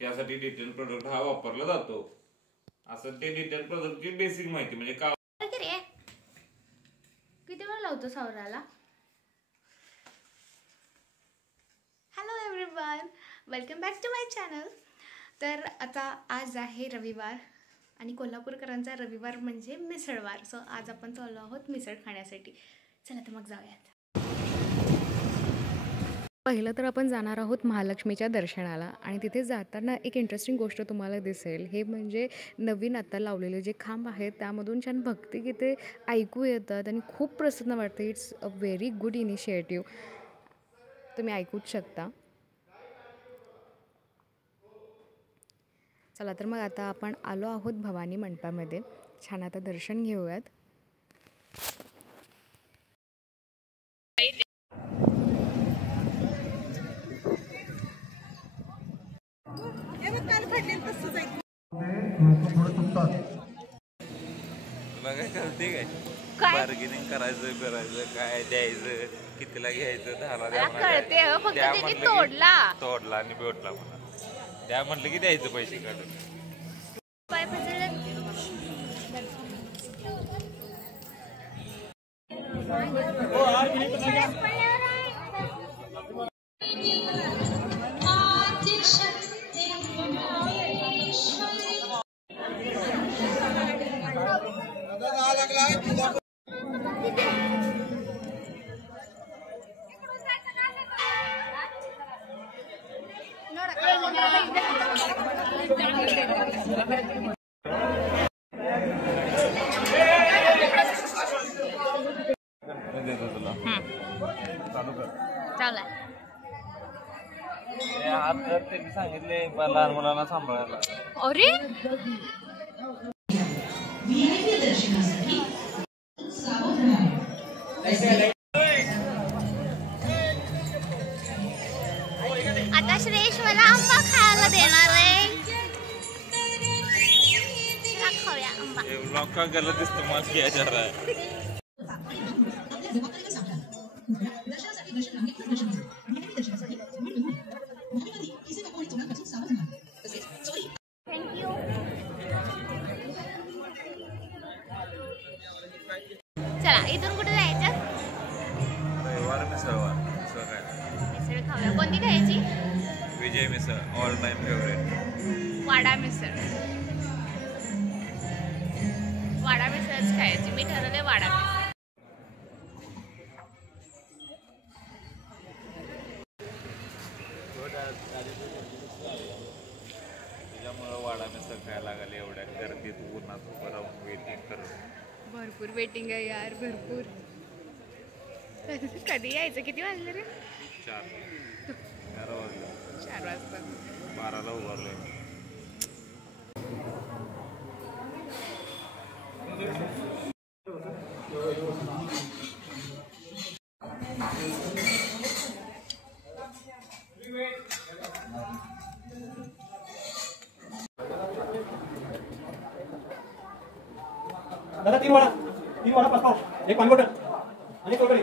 यासाठी detail product हा वापरला जातो. असं ते डिटेल प्रोडक्टची बेसिक माहिती म्हणजे का किती वेळ लावतो सावराला. Hello everyone, welcome back to my channel. तर आता आज आहे रविवार आणि कोल्हापूरकरांचा रविवार म्हणजे मिसळवार. सो आज आपण चाललो आहोत मिसळ खाण्यासाठी. चला तर मग जाऊयात. पहिलं तर आपण जाणार आहोत महालक्ष्मीच्या दर्शनाला आणि तिथे जाताना एक इंटरेस्टिंग गोष्ट तुम्हाला दिसेल. हे म्हणजे नवीन आता लावलेले जे खांब आहेत त्यामधून छान भक्तिगीते ऐकू येतात आणि खूप प्रसन्न वाटतं. It's a very good initiative. तुम्ही ऐकूच शकता. चला तर मग आता आपण आलो आहोत भवानी मंडपामध्ये. छान आता दर्शन घेऊयात. काय कळते काय बार्गेनिंग करायचं काय द्यायचं, कितीला घ्यायचं, 10ला द्या तोडला आणि भेटला मला द्या म्हटलं की द्यायचं पैसे काढून. त्यांनी सांगितले लहान मुलांना सांभाळायला. अरे आता श्रेष मला आंबा खायला देणार आहे. खाऊया आंबा. ब्लॉग का गलत इस्तेमाल किया जा रहा है. चला इथून कुठे जायचं? रविवार मिसळ काय मिसळ खाऊया. कोणती खायची? विजय मिसळ, ऑल टाइम फेवरेट. वाडा मिसळच खायची. मी ठरवले वाडा मिसळ. त्याच्यामुळं वाडा मिसळ खायला लागले. एवढ्या गर्दीत उन्हात उभं राहून वेटिंग करत. भरपूर वेटिंग आहे यार, भरपूर. कधी यायचं? किती वाजले रे? 4 वाजले. 4 वाजता 12ला उभारलोय. दादा 3 वडा 5 पाव, 1 पाणी बॉटल आणि 1 सोलकढी.